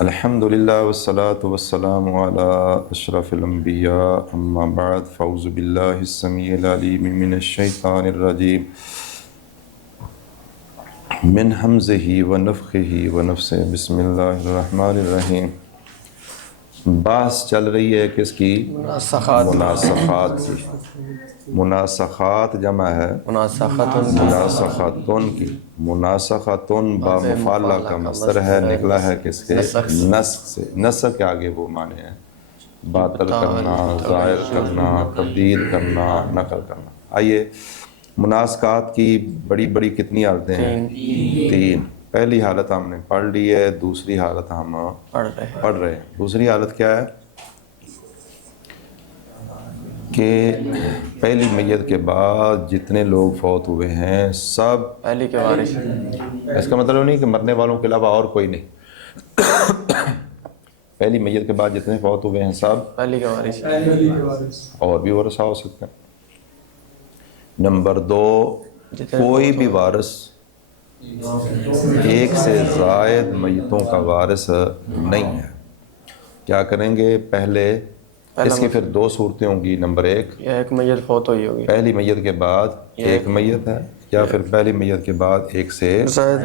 الحمدللہ والصلاة والسلام علی اشرف الانبیاء اما بعد فاعوذ باللہ السمیع العلیم من الشیطان الرجیم من حمزہ ونفخہ ونفثہ بسم اللہ الرحمن الرحیم۔ بحث چل رہی ہے کس کی؟ مناسخات کی۔ مناسخات جمع ہے مناسختن کی۔ مناسختن با مفعلہ کا مصدر ہے، نکلا ہے کس کے؟ نسخ سے۔ نسخ کے آگے وہ معنی ہیں باطل کرنا، ظاہر کرنا، تبدیل کرنا، نقل کرنا۔ آئیے مناسخات کی بڑی بڑی کتنی حالتیں ہیں؟ تین۔ پہلی حالت ہم نے پڑھ لی ہے، دوسری حالت ہم پڑھ رہے ہیں۔ دوسری حالت کیا ہے کہ پہلی میت کے بعد جتنے لوگ فوت ہوئے ہیں سب پہلی کے وارث۔ اس کا مطلب نہیں کہ مرنے والوں کے علاوہ اور کوئی نہیں، پہلی میت کے بعد جتنے فوت ہوئے ہیں سب پہلی کے وارث، اور بھی ورثہ ہو سکتے ہیں۔ نمبر دو، کوئی بھی وارث ایک سے زائد میتوں کا وارث نہیں ہے۔ کیا کریں گے؟ پہلے اس کی پھر دو صورتیں ہوں گی۔ نمبر ایک میت فوت ہوئی ہوگی، پہلی میت کے بعد ایک میت ہے، یا پھر پہلی میت کے بعد ایک سے زائد۔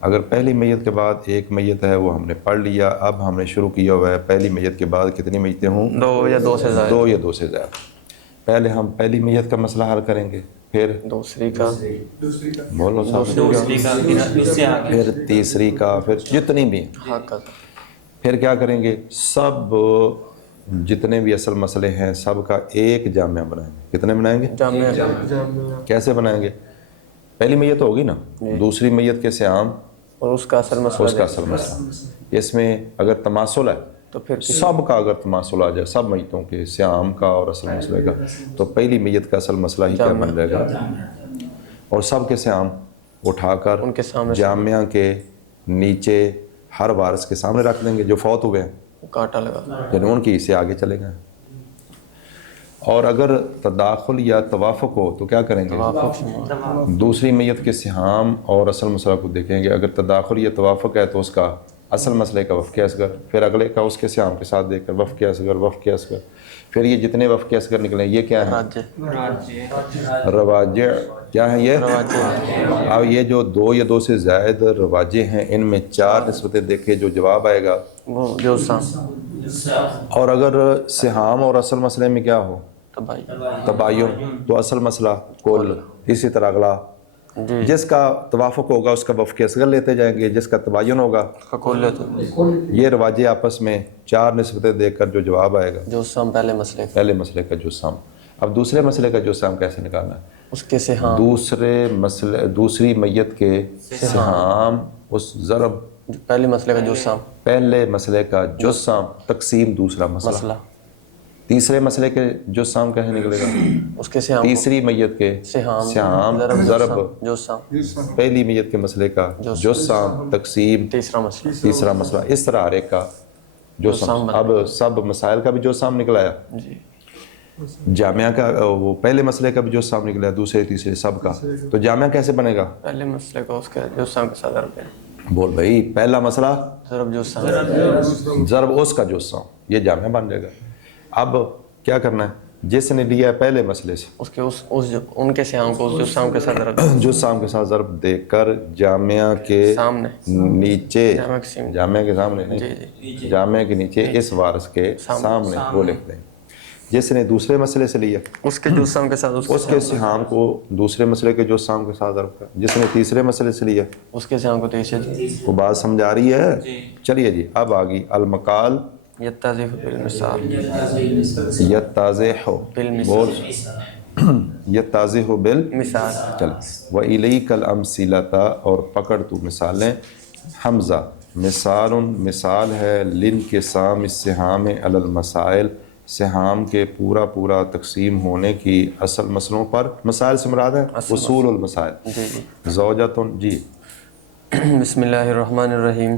اگر پہلی میت کے بعد ایک میت ہے وہ ہم نے پڑھ لیا، اب ہم نے شروع کیا ہوا ہے پہلی میت کے بعد کتنی میتیں ہوں؟ دو یا دو سے زائد۔ دو یا دو سے زائد۔ پہلے ہم پہلی میت کا مسئلہ حل کریں گے، پھر دوسری کا، بولو صاحب، پھر تیسری کا، پھر جتنی بھی ہیں۔ پھر کیا کریں گے؟ سب جتنے بھی اصل مسئلے ہیں سب کا ایک جامعہ بنائیں گے۔ کتنے بنائیں گے؟ جامعہ۔ کیسے بنائیں گے؟ پہلی میت ہوگی نا، دوسری میت کے سیام اور اس کا اصل مسئلہ، اس کا اصل مسئلہ۔ اس میں اگر تماثل ہے تو پھر سب کا، اگر تماثل آ جائے سب میتوں کے سیام کا اور اصل مسئلے کا، تو پہلی میت کا اصل مسئلہ ہی کیا بن جائے گا؟ اور سب کے سیام اٹھا کر ان کے سامنے جامعہ کے نیچے ہر وارث کے سامنے رکھ دیں گے جو فوت ہوئے ہیں، کانٹا لگا، یعنی ان کی سے آگے چلے گئے۔ اور اگر تداخل یا توافق ہو تو کیا کریں گے؟ دوسری میت کے سہام اور اصل مسئلہ کو دیکھیں گے۔ اگر تداخل یا توافق ہے تو اس کا اصل مسئلے کا وفق اصغر، پھر اگلے کا اس کے سہام کے ساتھ دیکھ کر وفق اصغر، وفق اصغر، پھر یہ جتنے وفق اصغر نکلیں یہ کیا ہیں؟ رواجع۔ کیا ہیں یہ؟ اب یہ جو دو یا دو سے زائد رواجع ہیں ان میں چار نسبتیں دیکھیں، جو جواب آئے گا وہ جو سام۔ اور اگر سہام اور اصل مسئلے میں کیا ہو؟ تباین، تو اصل مسئلہ کل۔ اسی طرح اگلا جس کا توافق ہوگا اس کا وفق اصغر لیتے جائیں گے، جس کا تباین ہوگا کل لیتے۔ یہ رواجع آپس میں چار نسبتیں دیکھ کر جو جواب آئے گا جو سام پہلے مسئلے کا جو سام۔ اب دوسرے مسئلے کا جو سام کیسے نکالنا ہے؟ اس کے سہام، دوسری میت کے سہام اس ضرب پہلے مسئلے کا جو سام، پہلے مسئلے کا جو سام تقسیم دوسرا مسئلہ۔ تیسرے مسئلے کے جو سام کیسے نکلے گا؟ اس کے سہام، تیسری میت کے سہام ضرب جو سام، پہلی میت کے مسئلے کا جو سام تقسیم تیسرا مسئلہ۔ اس طرح ہر ایک کا جو سام۔ اب سب مسائل کا بھی جو سام نکلایا، جامعہ کا وہ پہلے مسئلے کا بھی جو سام نکلا، دوسرے تیسرے سب کا، تو جامعہ کیسے بنے گا؟ پہلے مسئلے کا اس کا جو سام کے ساتھ ضرب ہے۔ بول بھائی، پہلا مسئلہ ضرب جو سام، ضرب اس کا جو سام، یہ جامعہ بن جائے گا۔ اب کیا کرنا ہے؟ جس نے لیا ہے پہلے مسئلے سے اس کے ان کے سیام کو اس جو سام کے ساتھ ضرب، جو سام کے ساتھ ضرب دے کر جامعہ کے سامنے، نیچے، جامعہ کے سامنے نہیں، جامعہ کے نیچے اس وارث کے سامنے وہ لکھ دیں۔ جس نے دوسرے مسئلے سے لیا اس کے جو سام کے ساتھ اس کے سہام کو دوسرے مسئلے کے جو سام کے ساتھ ضرب کر، جس نے تیسرے مسئلے سے لیا اس کے سام کو تیسرے۔ وہ بات سمجھا رہی ہے؟ چلیے جی، اب آگی المقال یتضح بالمثال، یتضح بول، یتضح مثال۔ چل وَإِلَيْكَ الْأَمْثِلَةَ، اور پکڑ تو مثالیں۔ حمزہ مثال، مثال ہے لِانْقِسَامِ السِّہَامِ عَلَى الْمَسَائِلِ، سہام کے پورا تقسیم ہونے کی اصل مسئلوں پر۔ مسائل سے مراد ہے اصول المسائل۔ زوجتن، جی بسم اللہ الرحمن الرحیم۔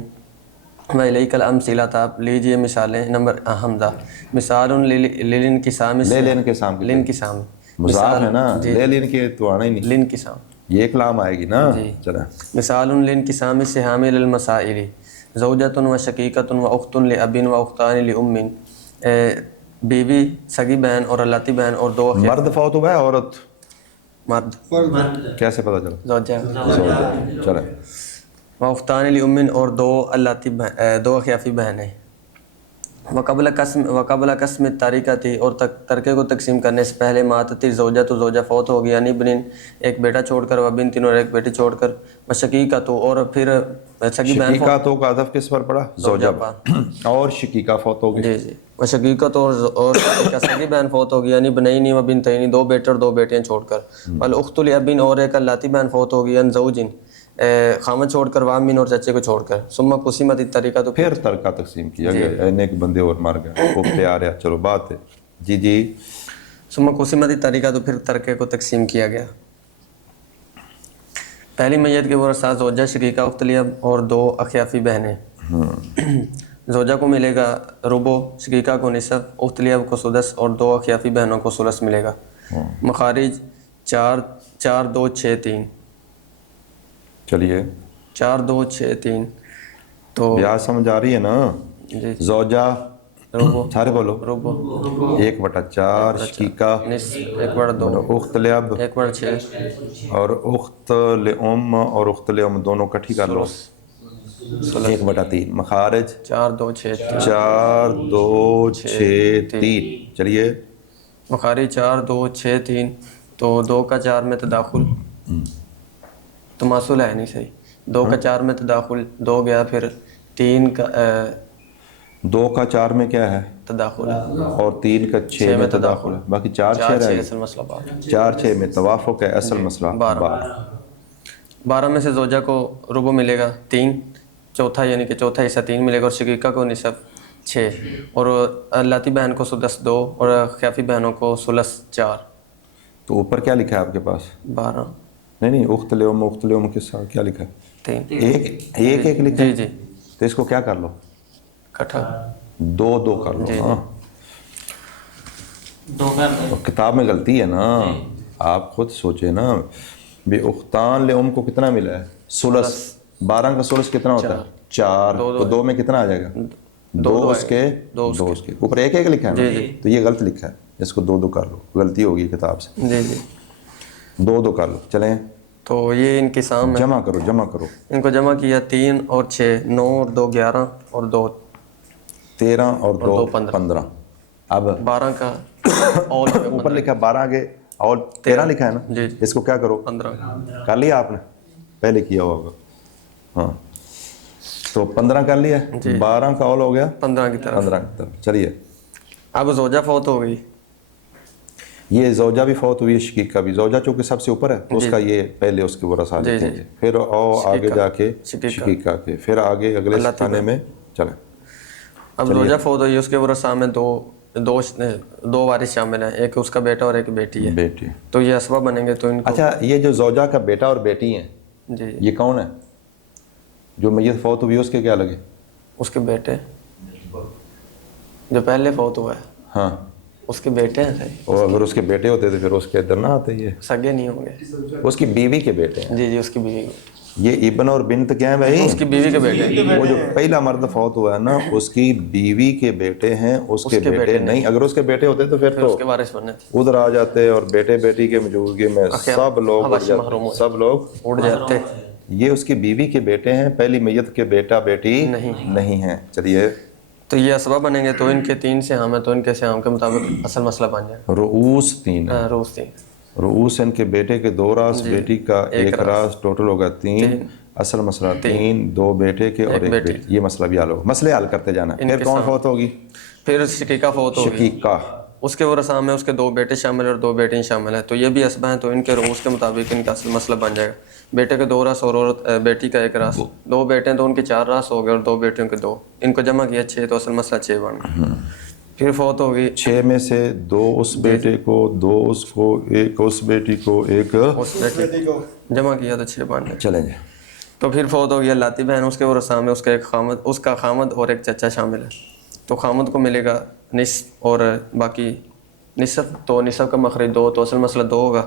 وَإِلَيْكَ الْأَمْثِلَةَ، آپ لیجئے مثالیں۔ نمبر حمزہ مثال لِلْانْقِسَامِ، لے لین کے سام، لِانْقِسَام مضاف ہے نا، لے لین کے تو آنا ہی نہیں، لِانْقِسَام، یہ کلام آئے گی نا. چلیں. مثال لانقسام السهام الى المسائل زوجۃ و شقیقۃ و اخت لاب و اختان لام. بیوی، سگی بہن اور الاتی بہن اور دو اخوات. مرد فوت ہوا ہے عورت؟ مرد. کیسے پتہ چلا؟ زوجہ. چلیں. و اختان لام اور دو الاتی دو اخیافی بہنیں. وقبل قسم تاریکہ تھی اور ترکے کو تقسیم کرنے سے پہلے ماتتی زوجہ تو زوجہ فوت ہو گیا، یعنی بنن ایک بیٹا چھوڑ کر، و بنت اور ایک بیٹی چھوڑ کر، و شقیقہ تو اور پھر سگی بہن. شقیقہ تو کا عطف کس پر پڑا؟ زوجہ پر. اور شقیقہ فوت ہو گئی. جی جی. و شقیقہ تو اور شقیقہ سگی بہن فوت ہو گئی، یعنی بنینی و بنتینی دو بیٹے اور دو بیٹیاں چھوڑ کر. والاخت لاب اور ایک الاتی بہن فوت ہو گئی، ان زوجن خامد چھوڑ کر، وامن اور چچے کو چھوڑ کر. ثم قسمت الترکہ تو پھر ترکہ تقسیم کیا گیا. ایک بندے اور مر گئے، وہ پیار ہے. چلو بات ہے. جی جی. ثم قسمت الترکہ تو پھر ترکے کو تقسیم کیا گیا. پہلی میت کے ورثاء زوجہ، شقیقہ، اخت لاب اور دو اخیافی بہنیں. زوجہ کو ملے گا ربع، شقیقہ کو نصف، اخت لاب کو سدس اور دو اخیافی بہنوں کو ثلث ملے گا. مخارج 4 4 2 6 3. چلیے 4 2 6 3. تو بیاہ سمجھ آ رہی ہے نا؟ جی. زوجہ ربع، سارے بولو. ربع 1/4. شقیقہ نصف 1/2، اخت لاب 1/6 اور اخت لام اور اخت لام دونوں کٹھی کر لو. 1/3. مخارج 4 2 6 3. 4 2 6 3. چلیے. مخارج 4 2 6 3. تو 2 کا 4 میں تداخل، تماثل ہے نہیں صحیح. 2 کا 4 میں تداخل، 2 گیا، پھر 3 کا 2 کا 4 میں کیا ہے؟ تداخل ہے، اور 3 کا 6 میں تداخل ہے. باقی 4 6 رہ اصل مسئلہ 4 6 میں توافق ہے. اصل مسئلہ 12 میں سے زوجہ کو ربع ملے گا 3 چوتھا، یعنی کہ چوتھا حصہ 3 ملے گا، اور شقیقہ کو نصف 6 اور الاتی بہن کو سدس 2 اور خیافی بہنوں کو ثلث 4. تو اوپر کیا لکھا ہے آپ کے پاس؟ 12. نہیں اخت لام کے ساتھ کیا لکھا ہے؟ 3 ایک لکھا ہے. جی. تو اس کو کیا کر لو؟ کٹھا 2 2 کر لو. ہاں کتاب میں غلطی ہے نا. آپ خود سوچے نا. بے اختان لام کو کتنا ملا ہے؟ ثلث. 12 کا ثلث کتنا ہوتا ہے؟ 4. تو 2 میں کتنا آ جائے گا؟ 2 اس کے اوپر ایک لکھا ہے نا. تو یہ غلط لکھا ہے. اس کو 2 2 کر لو. غلطی ہوگی کتاب سے. جی 2 2 کر لو. چلیں. تو یہ انقسام ہے. جمع کرو. ان کو جمع کیا 3 اور 6 9 اور 2 11 اور 2 13 اور 2 15. اب 12 کا اول اوپر لکھا 12 آگے اور 13 لکھا ہے نا. جی. اس کو کیا کرو؟ 15 کر لیا آپ نے؟ پہلے کیا ہوگا. ہاں تو 15 کر لیا. 12 کا اول ہو گیا 15 کی طرف. چلیے. اب زوجہ فوت ہو گئی. یہ زوجہ بھی فوت ہوئی ہے، شقیقہ بھی. زوجہ چونکہ سب سے اوپر ہے تو اس کا یہ پہلے اس کے ورثاء لکھیں گے، پھر آگے جا کے شقیقہ کے، پھر آگے اگلے خانے میں. چلیں. اب زوجہ فوت ہوئی، اس کے ورثاء میں دو وارث شامل ہیں، ایک اس کا بیٹا اور ایک بیٹی ہے. تو یہ اسباب بنیں گے. تو ان کو اچھا یہ جو زوجہ کا بیٹا اور بیٹی ہیں جی یہ کون ہے؟ جو میت فوت ہوئی اس کے کیا لگے؟ اس کے بیٹے جو پہلے فوت ہوا ہے. ہاں اس کے بیٹے ہیں صحیح. اور اگر اس کے بیٹے ہوتے تو پھر اس کے ادھر نہ آتے. یہ سگے نہیں ہوں گے. اس کی بیوی کے بیٹے ہیں. جی اس کی بیوی. یہ ابن اور بنت کیا ہیں بھائی؟ اس کی بیوی کے بیٹے. وہ جو پہلا مرد فوت ہوا ہے نا اس کی بیوی کے بیٹے ہیں، اس کے بیٹے نہیں. اگر اس کے بیٹے ہوتے تو پھر تو اس کے وارث بننے ادھر آ جاتے اور بیٹے بیٹی کے موجودگی میں سب لوگ اڑ جاتے. یہ اس کی بیوی کے بیٹے ہیں، پہلی میت کے بیٹا بیٹی نہیں ہیں. چلیے. تو یہ اسباب بنیں گے. تو ان کے 3 سہام ہیں، تو ان کے سہام کے مطابق اصل مسئلہ بن جائے. رؤوس 3 ہے. رؤوس ان کے بیٹے کے 2 راس، بیٹی کا 1 راس، ٹوٹل ہوگا 3. اصل مسئلہ 3، 2 بیٹے کے اور 1 بیٹی. یہ مسئلہ بھی حل ہوگا. مسئلے حل کرتے جانا. پھر کون فوت ہوگی؟ پھر شقیقہ فوت ہوگی. شقیقہ اس کے ورثاء میں اس کے 2 بیٹے شامل اور 2 بیٹیاں شامل ہیں. تو یہ بھی اسباب ہیں. تو ان کے رؤوس کے مطابق ان کا اصل مسئلہ بن جائے گا. بیٹے کے 2 راس اور بیٹی کا 1 راس. 2 بیٹے ہیں تو ان کے 4 راس ہو گئے اور 2 بیٹیوں کے 2. ان کو جمع کیا 6 تو اصل مسئلہ 6 بن گیا. پھر فوت ہوگی 6 میں سے 2 اس بیٹے کو، 2 اس کو، 1 اس بیٹی کو، 1 اس بیٹی کو جمع کیا تو 6 بن گئے. چلیں جی. تو پھر فوت ہو گیا لاتی بہن. اس کے ورثاء میں اس کا ایک خامد، اس کا خامد اور ایک چچا شامل ہے. تو خامد کو ملے گا نصف اور باقی نصف. تو نصف کا مخرج 2 تو اصل مسئلہ 2 ہوگا.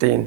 3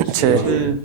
6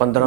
15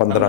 15।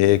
1,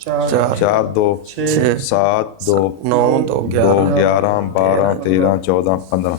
4 2 7 2 9 2 11 12 13 14 15।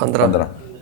15।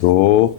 2,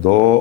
2,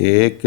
1,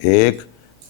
1,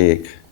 1।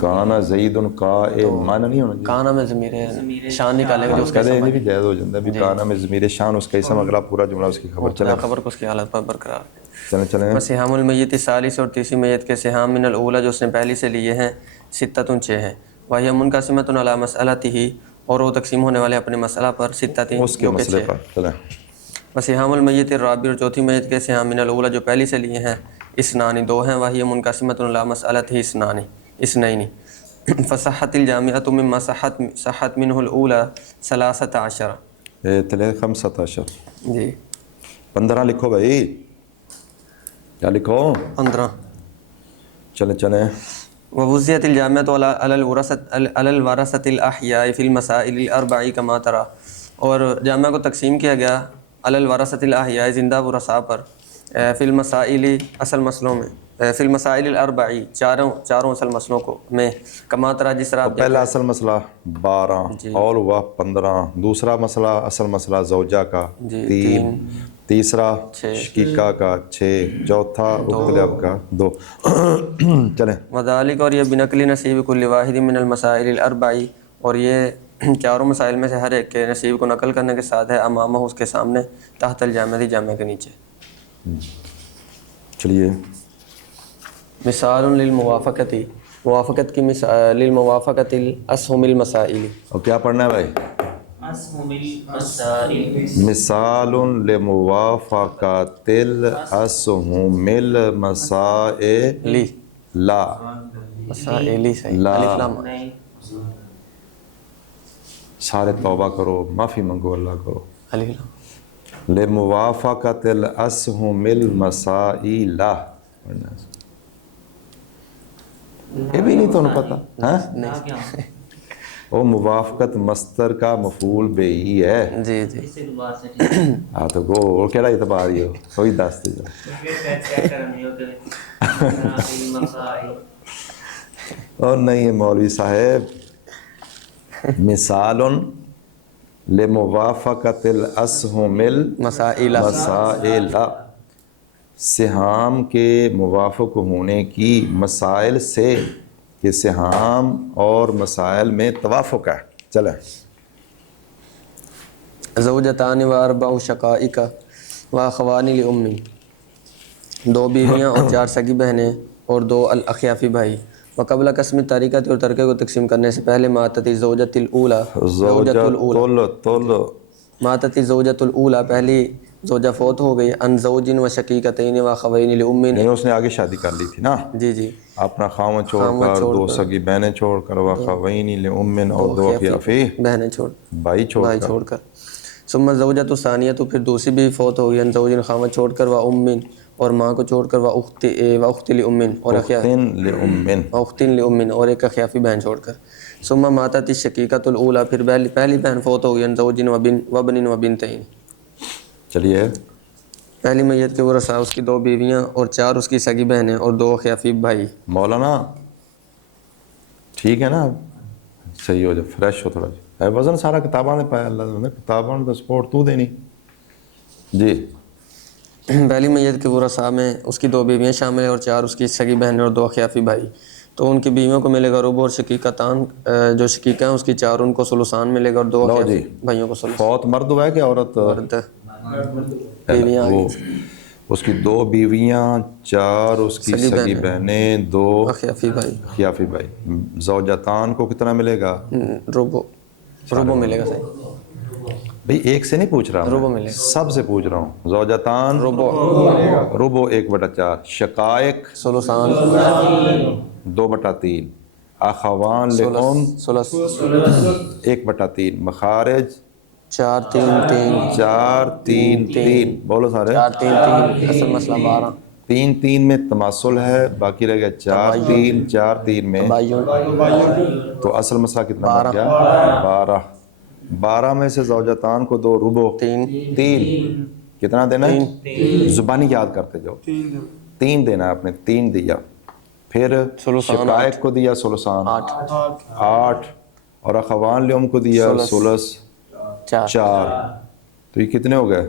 کانا زید قائما نہیں ہونا چاہیے. کانا میں ضمیر شان نکالے گا جو اس کا کہتے ہیں بھی جائز ہو جاتا ہے بھی کانا میں ضمیر شان اس کا اسم اگلا پورا جملہ اس کی خبر. چلیں خبر کو اس کی حالت پر برقرار. چلیں سہام المیت الثالث اور تیسری میت کے سہام من الاولی جو اس نے پہلی سے لیے ہیں ستۃ 6 ہیں. وہی منقسمۃ علی مسئلتہ اور وہ تقسیم ہونے والے اپنے مسئلہ پر ستۃ اس کے مسئلے پر. چلیں وسہام المیت الرابع اور چوتھی میت کے سہام من الاولی جو پہلی سے لیے ہیں اثنان 2 ہیں. وہی منقسمۃ علی مسئلتہ اثنین. فصحت الجامعۃ مما صحت منہ الاولی 13. تلے 15 جی 15 لکھو بھائی. کیا لکھو؟ 15. چلیں ووزیت الجامعۃ علی الورثۃ الاحیاء فی المسائل الاربع کما ترى. اور جامعہ کو تقسیم کیا گیا علی الورثۃ الاحیاء زندہ ورثاء پر فی المسائل اصل مسئلوں میں فی المسائل الاربع چاروں اصل مسئلوں کو میں کما ترى جس طرح. پہلا اصل مسئلہ 12 اور ہوا 15. دوسرا مسئلہ اصل مسئلہ زوجہ کا 3. تیسرا شقیقہ کا 6. چوتھا اخت اب کا 2. چلیں وذالک اور یہ بنقل نصیب کل واحد من المسائل الاربع اور یہ چاروں مسائل میں سے ہر ایک کے نصیب کو نقل کرنے کے ساتھ ہے امامہ اس کے سامنے تحت الجامعہ جامعہ کے نیچے. چلیے مثال للموافقت موافقت کی مثال للموافقت الاسہم المسائل. اور کیا پڑھنا ہے بھائی؟ مثال لموافقت الاسہم المسائل لا مسائلی صحیح لا. الف لام. سارے توبہ کرو معافی منگو اللہ کرو. الف لام. لموافقت الاسہم المسائل. یہ بھی نہیں تو پتہ ہاں وہ موافقت مصدر کا مفعول بے ہی ہے. جی ہاں تو وہ کہڑا اعتبار ہی ہو کوئی دس دے. اور نہیں ہے مولوی صاحب. مثال لموافقت الاسہم مسائل المسائل سہام کے موافق ہونے کی مسائل سے کہ سہام اور مسائل میں توافق ہے. چلیں زوجتان و اربع شقائق و اخوان لام 2 بیویاں اور 4 سگی بہنیں اور 2 الاخیافی بھائی. وقبل قسم طریقت اور ترکے کو تقسیم کرنے سے پہلے ماتت زوجۃ الاولی پہلی زوجہ فوت ہو گئی. ان زوج و شقیقتین و اخوین لام. نہیں اس نے آگے شادی کر لی تھی نا. جی اپنا خاوند چھوڑ کر 2 سگی بہنیں چھوڑ کر واخوین لام اور 2 اخیافی بہنیں بھائی چھوڑ کر. ثم الزوجۃ الثانیہ تو پھر دوسری بھی فوت ہو گئی. ان زوج خاوند چھوڑ کر و ام اور ماں کو چھوڑ کر و اخت لام اور اخت لام اور ایک اخیافی بہن چھوڑ کر. ثم ماتت الشقیقۃ الاولی پھر پہلی بہن فوت ہو گئی. ان زوج و بن و بنتین. چلیے پہلی میت کے ورثاء اس کی 2 بیویاں اور 4 اس کی سگی بہنیں اور 2 اخیافی بھائی. مولانا ٹھیک ہے نا صحیح ہو جائے فریش ہو تھوڑا جا وزن سارا کتاباں نے پایا اللہ نے کتاباں نے تو سپورٹ تو دینی. جی پہلی میت کے ورثاء میں اس کی 2 بیویاں شامل ہیں اور 4 اس کی سگی بہنیں اور 2 اخیافی بھائی. تو ان کی بیویوں کو ملے گا ربع اور شقیقتان جو شقیقہ ہیں اس کی 4 ان کو ثلثان ملے گا اور 2 اخیافی بھائیوں کو ثلث. فوت مرد ہوا ہے کہ عورت؟ بیویاں اس کی 2 بیویاں 4 اس کی سگی بہنیں 2 اخیافی بھائی. زوجتان کو کتنا ملے گا؟ ربع ملے گا. صحیح بھئی ایک سے نہیں پوچھ رہا ربع میں ملے گا. سب سے پوچھ رہا ہوں. زوجتان ربع 1/4. شقائق ثلثان 2/3. اخوان لام 1/3. مخارج 4 3 3 بولو سارے 4 3 3 اصل مسئلہ 12. 3 3 میں تماثل ہے باقی رہ گیا 4 3 4 3 میں تو اصل مسئلہ کتنا بن گیا 12 میں سے زوجتان کو 2 ربع 3 کتنا دینا ہے زبانی یاد کرتے جاؤ 3 دینا ہے آپ نے 3 دیا. پھر شقائق کو دیا ثلثان 8 اور اخوان لام کو دیا ثلث 4. تو یہ کتنے ہو گئے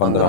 15,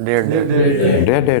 1.5।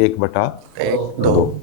1/2।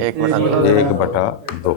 1/2।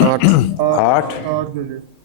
8।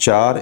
4।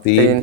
3,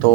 2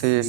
30।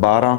12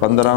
15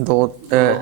2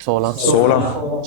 16।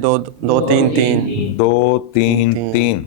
2 3 3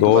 2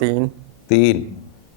3।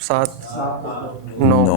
7 9।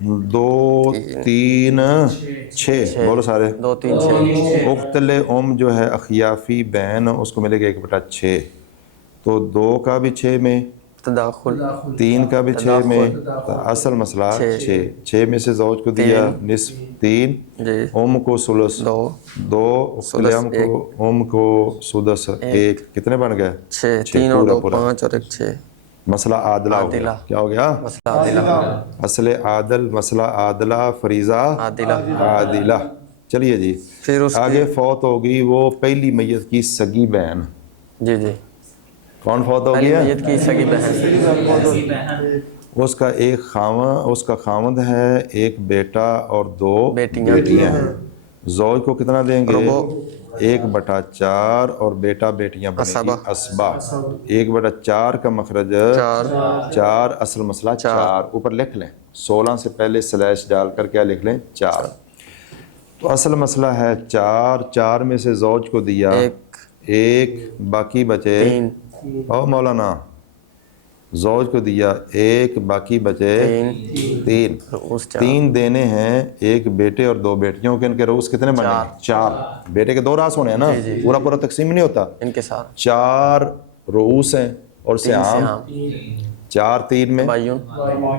2 3 6 بولو سارے 2 3 6 اختل جو ہے اخیافی بین اس کو ملے گا 1/6 تو 2 کا بھی 6 میں تداخل 3 کا بھی 6 میں اصل مسئلہ 6 میں سے زوج کو دیا نصف 3 جی کو ثلث 2 اختل کو سدس 1 کتنے بن گئے 6 3 اور 2 5 اور 1 6 مسئلہ عادلہ ہو گیا کیا ہو گیا مسئلہ عادلہ اصل عادل مسئلہ عادلہ فریضہ عادلہ چلیے جی پھر اس آگے فوت ہوگی وہ پہلی میت کی سگی بہن جی جی کون فوت ہو گیا میت کی سگی بہن اس کا خاوند ہے ایک بیٹا اور 2 بیٹیاں ہیں زوج کو کتنا دیں گے 1/4 اور بیٹا بیٹیاں بنے گی اسبا 1/4 کا مخرج 4 اصل مسئلہ 4 اوپر لکھ لیں 16 سے پہلے سلیش ڈال کر کیا لکھ لیں 4 تو اصل مسئلہ ہے 4 میں سے زوج کو دیا 1 باقی بچے او مولانا زوج کو دیا 1 باقی بچے 3 دینے ہیں ایک بیٹے اور 2 بیٹیوں کے ان کے رؤوس کتنے بنے 4 بیٹے کے 2 راس ہونے ہیں نا پورا تقسیم نہیں ہوتا ان کے ساتھ 4 رؤوس ہیں اور سہام 4 3 میں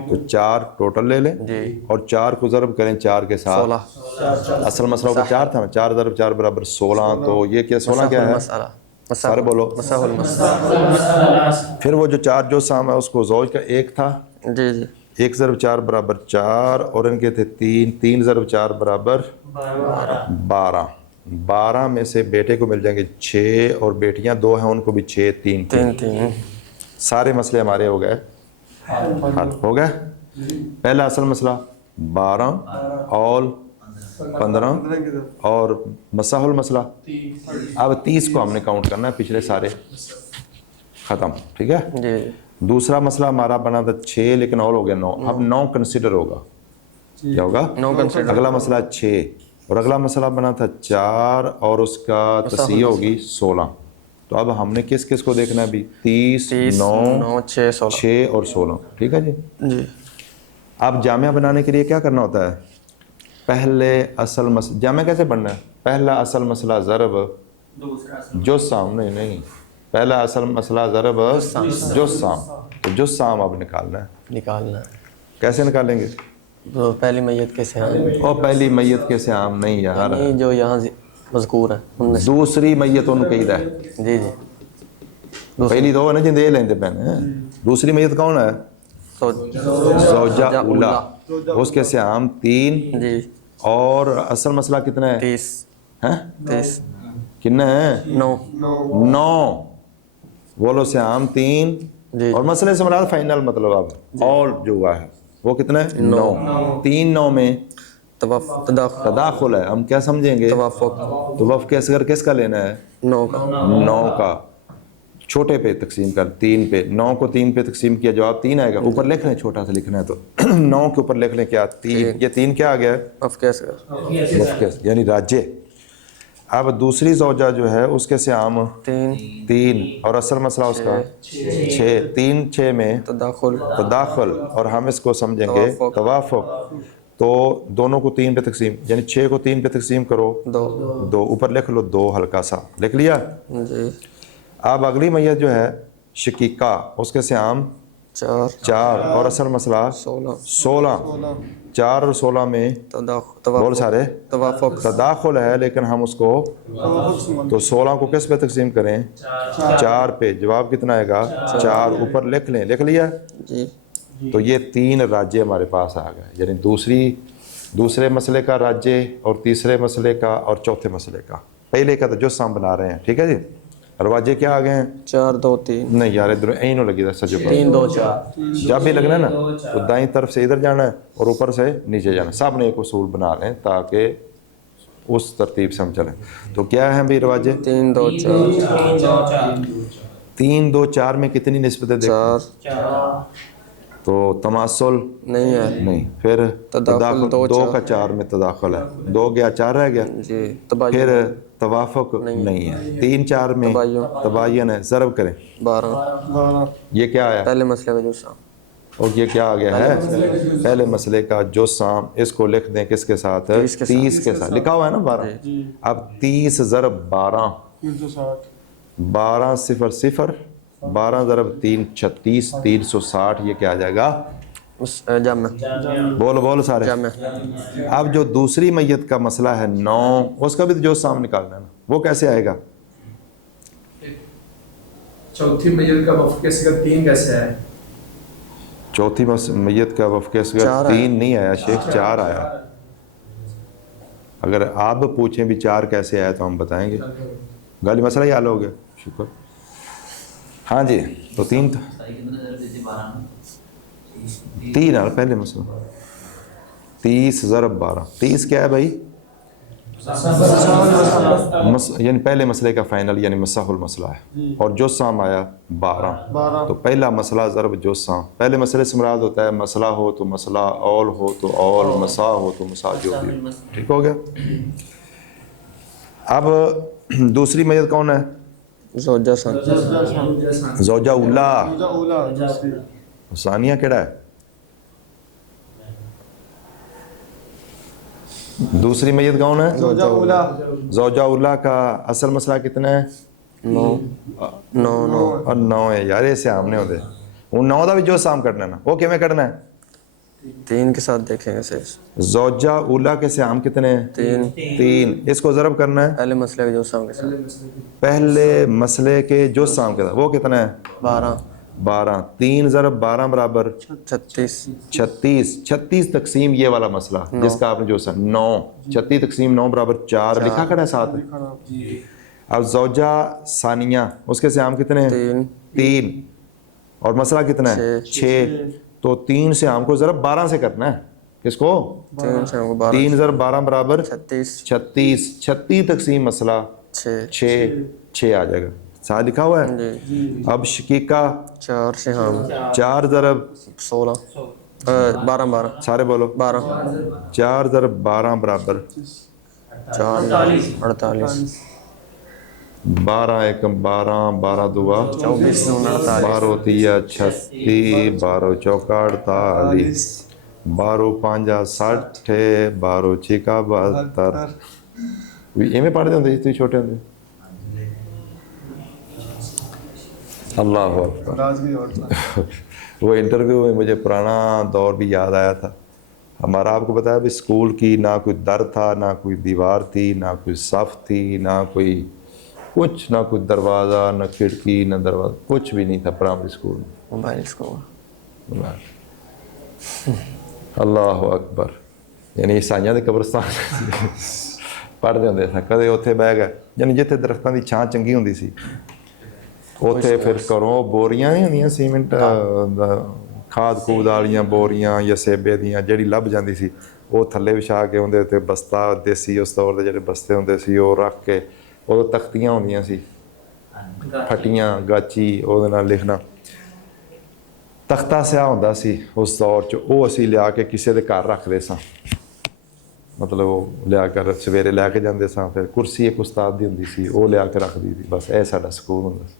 تو 4 ٹوٹل لے لیں اور 4 کو ضرب کریں 4 کے ساتھ اصل مسئلہ ہوتا 4 تھا نا 4 ضرب 4 برابر 16 تو یہ کیا 16 کیا ہے سارے بولو پھر وہ جو 4 جو سام ہے اس کو زوج کا 1 تھا جی جی 1 ضرب 4 برابر 4 اور ان کے تھے 3 ضرب 4 برابر 12 میں سے بیٹے کو مل جائیں گے 6 اور بیٹیاں 2 ہیں ان کو بھی 6 3 سارے مسئلے ہمارے ہو گئے حل ہو گئے پہلا اصل مسئلہ 12 اور 15 اور مسح المسئلہ اب 30 کو ہم نے کاؤنٹ کرنا ہے پچھلے سارے ختم ٹھیک ہے دوسرا مسئلہ ہمارا بنا تھا 6 لیکن اور ہو گیا 9 اب 9 کنسیڈر ہوگا کیا ہوگا اگلا مسئلہ 6 اور اگلا مسئلہ بنا تھا 4 اور اس کا تصحیح ہوگی 16 تو اب ہم نے کس کس کو دیکھنا ہے ابھی 30 9 6 اور 16 ٹھیک ہے جی اب جامعہ بنانے کے لیے کیا کرنا ہوتا ہے پہلے اصل مسئلہ جامع کیسے پڑھنا ہے پہلا اصل مسئلہ ضرب جو سامنے نہیں پہلا اصل مسئلہ ضرب جو سام تو جو سام اب نکالنا ہے کیسے نکالیں گے پہلی میت کے سہام اور پہلی میت کے سہام نہیں یار جو یہاں مذکور ہے دوسری میت ان کہی ہے جی جی پہلی 2 ہے نا جن دے لیندے پہنے دوسری میت کون ہے زوجہ اولا اس کے سہام 3 جی اور اصل مسئلہ کتنا ہے 30 کتنا ہے 9 بولو سہام 3 اور مسئلے سے مراد فائنل مطلب اب اور جو ہوا ہے وہ کتنا ہے 9 3 9 میں تداخل ہے ہم کیا سمجھیں گے توافق کے اصغر کس کا لینا ہے 9 کا چھوٹے پہ تقسیم کر 3 پہ 9 کو 3 پہ تقسیم کیا جواب 3 آئے گا اوپر لکھ لیں چھوٹا سا لکھنا ہے تو 9 کے اوپر لکھ لیں کیا 3 یہ 3 کیا آ گیا ہے یعنی راجے اب دوسری زوجہ جو ہے اس کے سیام 3 اور اصل مسئلہ اس کا 6 3 6 میں تداخل اور ہم اس کو سمجھیں گے توافق تو دونوں کو 3 پہ تقسیم یعنی 6 کو 3 پہ تقسیم کرو 2 اوپر لکھ لو 2 ہلکا سا لکھ لیا اب اگلی میت جو ہے شقیقہ اس کے سیام 4 اور اصل مسئلہ 16 4 اور 16 میں بول سارے تداخل ہے لیکن ہم اس کو تو 16 کو کس پہ تقسیم کریں 4 پہ جواب کتنا آئے گا 4 اوپر لکھ لیں لکھ لیا تو یہ 3 راجے ہمارے پاس آ گئے یعنی دوسرے مسئلے کا راجے اور تیسرے مسئلے کا اور چوتھے مسئلے کا پہلے کا تو جو ہم بنا رہے ہیں ٹھیک ہے جی رواجے کیا آگئے ہیں 4 2 3 نہیں یار ادھر اینو لگی تھا سجو 3 2 4 جب بھی لگنا ہے نا تو دائیں طرف سے ادھر جانا ہے اور اوپر سے نیچے جانا ہے سب نے ایک اصول بنا لیں تاکہ اس ترتیب سے ہم چلیں تو کیا ہے بھی رواجے 3 2 4 3 2 4 میں کتنی نسبتیں دیکھیں 4 تو تماثل نہیں ہے نہیں پھر تداخل 2 کا 4 میں تداخل ہے 2 گیا 4 رہ گیا جی پھر توافق نہیں ہے 3 4 میں تباین ہے ضرب کریں 12 یہ کیا آیا پہلے مسئلے کا جو سام اور یہ کیا آ گیا ہے پہلے مسئلے کا جو سام، اس کو لکھ دیں کس کے ساتھ 30 کے ساتھ لکھا ہوا ہے نا 12. اب 30 ضرب 12 12 0 0 12 ضرب 3 36 360 یہ کیا آ جائے گا جمع بولو سارے. جمع. اب جو دوسری میت کا مسئلہ ہے 9 اس کا بھی جو سام نکالنا ہے نا وہ کیسے آئے گا؟ چوتھی میت کا وفق کے صیغہ 3 کیسے ہے؟ چوتھی میت کا وفق کے صیغہ 3 نہیں آیا شیخ 4 آیا. اگر آپ پوچھیں بھی 4 کیسے آیا تو ہم بتائیں گے. گالی مسئلہ ہی حل ہو گیا. شکر. ہاں جی تو 3 پہلے مسئلہ 30 ضرب 12 30 کیا ہے بھائی؟ یعنی پہلے مسئلے کا فائنل یعنی مسح المسئلہ ہے. اور جو سام آیا 12 تو پہلا مسئلہ ضرب جو سام. پہلے مسئلے سے مراد ہوتا ہے مسئلہ ہو تو مسئلہ، اول ہو تو اول، مسا ہو تو مسا، جو بھی. ٹھیک ہو گیا. اب دوسری میت کون ہے؟ زوجہ ثانی. زوجہ اولا. ثانیہ کیڑا ہے؟ دوسری میت کون ہے؟ زوجہ اولا کا اصل مسئلہ کتنا ہے؟ 9 ہے یار. ایسے آمنے ہوتے وہ 9 کا بھی جو سام کرنا ہے نا وہ کیویں کرنا ہے؟ 3 کے ساتھ دیکھیں گے صرف. زوجہ اولا کے سیام کتنے ہیں؟ 3. اس کو ضرب کرنا ہے پہلے مسئلے کے جو سام کے ساتھ. پہلے مسئلے کے جو سام کے ساتھ. وہ کتنا ہے؟ 12. 3 ضرب 12 برابر 36 تقسیم یہ والا مسئلہ جس کا آپ نے جو سا 9 36 تقسیم 9 برابر 4 لکھا کھڑا ہے ساتھ. اب زوجہ ثانیہ اس کے سیام کتنے ہیں؟ 3. اور مسئلہ کتنا ہے؟ 6. تو 3 سے ہم کو ضرب 12 سے کرنا ہے. کس کو؟ 3 ضرب 12 برابر 36 تقسیم مسئلہ 6 آ جائے گا. ساتھ لکھا ہوا ہے. اب شقیقہ 4 سے ہم 4 ضرب 16 12 سارے بولو 4 ضرب 12 برابر 48 12 ایکم 12 12 دوا 12 ہوتی ہے 36 12 چوکا 48 12 5 60 12 6 72. ایویں پڑھتے ہوتے جی چھوٹے ہوتے. اللہ اکبر. وہ انٹرویو میں مجھے پرانا دور بھی یاد آیا تھا ہمارا. آپ کو بتایا بھی اسکول کی نہ کوئی در تھا، نہ کوئی دیوار تھی، نہ کوئی صف تھی، نہ کوئی کچھ، نہ کوئی دروازہ، نہ کھڑکی، نہ دروازہ، کچھ بھی نہیں تھا پرائمری اسکول میں. Mobile school. اللہ اکبر. یعنی عیسائیاں دے قبرستان پڑھتے ہوتے سن. کدے اتنے بہ گئے یعنی جتنے درختوں کی چھاں چنگی ہوتی سی اتنے پھر گھروں بوریاں نہیں ہوندیاں سیمنٹ کھاد کھود والیاں بوریاں یا سیبے دیاں جہڑی لب جاندی سی وہ تھلے وچھا کے اندر تے بستہ دیسی اس طور دے جڑے بستے ہوندے سی وہ رکھ کے وہ تختیاں ہوندیاں سی پھٹیاں گاچی وہ نال لکھنا. تختہ سیاہ ہوندا سی اس دور چ وہ اسی لیا کے کسے دے گھر رکھدے ساں. مطلب وہ لیا کر سویرے لے کے جاندے ساں. پھر کرسی ایک استاد دی ہوندی سی وہ لیا کے رکھ دی تھی. بس اے ساڈا سکول ہوندا سی.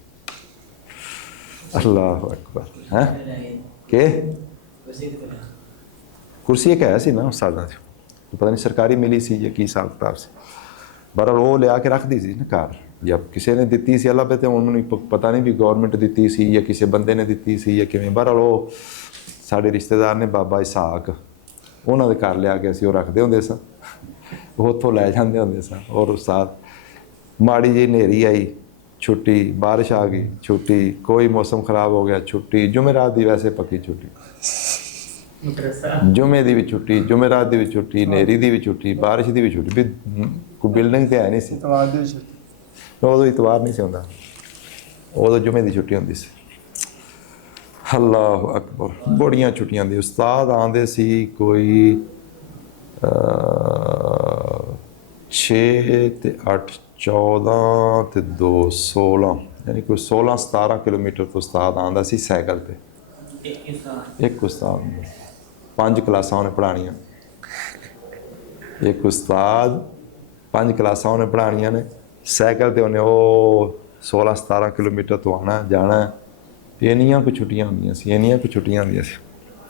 اللہ اکبر. ہیں کہ کرسی ایک ہے سی نا استاداں سے پتہ نہیں سرکاری ملی سی یا کی حساب کتاب سے. بہرحال وہ لیا کے رکھ دی سی نا گھر یا کسی نے دتی سی. اللہ پہ تے انہوں نے پتہ نہیں بھی گورنمنٹ دتی سی یا کسی بندے نے دتی سی یا کیویں. بہرحال وہ سارے رشتے دار نے بابا اسحاق انہوں دے گھر لیا کے اسی وہ رکھدے ہوندے ساں. وہ اتوں لے جاندے ہوندے ساں. اور استاد ماڑی جی ہنیری آئی چھٹی، بارش آ گئی چھٹی، کوئی موسم خراب ہو گیا چھٹی. جمعرات دی ویسے پکی چھٹی، جمعے دی بھی چھٹی، جمعرات دی بھی چھٹی، ہنیری دی بھی چھٹی، بارش دی بھی چھٹی. بھی کوئی بلڈنگ تے ہے نہیں سی ادو اتوار نہیں سی ہوندا. ادو جمعے دی چھٹی ہوندی سی. اللہ اکبر. بڑیاں چھٹیاں دی. استاد آندے سی کوئی 6 تے 8 14 تے 2 16 یعنی کوئی 16-17 کلومیٹر تو استاد آندا سی سائیکل تے. ایک استاد 5 کلاساں انہیں پڑھانیاں. ایک استاد 5 کلاساں انہیں پڑھانیاں نے سائیکل تے انہیں وہ 16-17 کلومیٹر تو آنا جانا ہے. اینیاں کو چھٹیاں ہوندیاں سی، اینیاں کو چھٹیاں ہوندیاں سی.